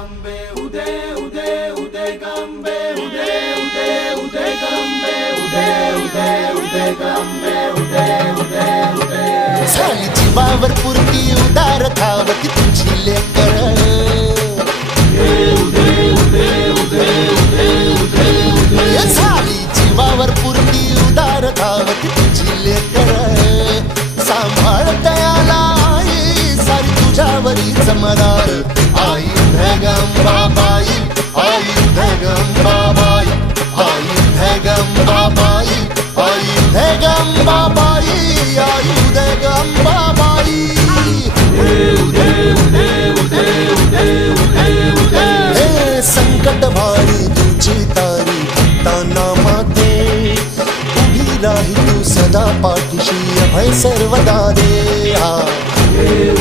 गंबे उदे उदे उदे गंबे उदे उदे उदे गंबे उदे उदे उदे गंबे उदे उदे उदे साली जीवावर पुरती उदार धावती तुझी लेकर उदे उदे उदे उदे उदे उदे साली जीवावर पुरती उदार धावती तुझी लेकर सांभाळ दयाला आई सारी तुझ्यावरीच मरार आई धगंबाबाई आई धगंबाबाई आई धगंबाबाई आई धगंबाबाई आई धगंबाबाई उदे उदे उदे उदे उदे उदे हे संकट भारी तुझी तारी ताना माते उभी राही तू सदा पाठीशी अभय सर्वदा दे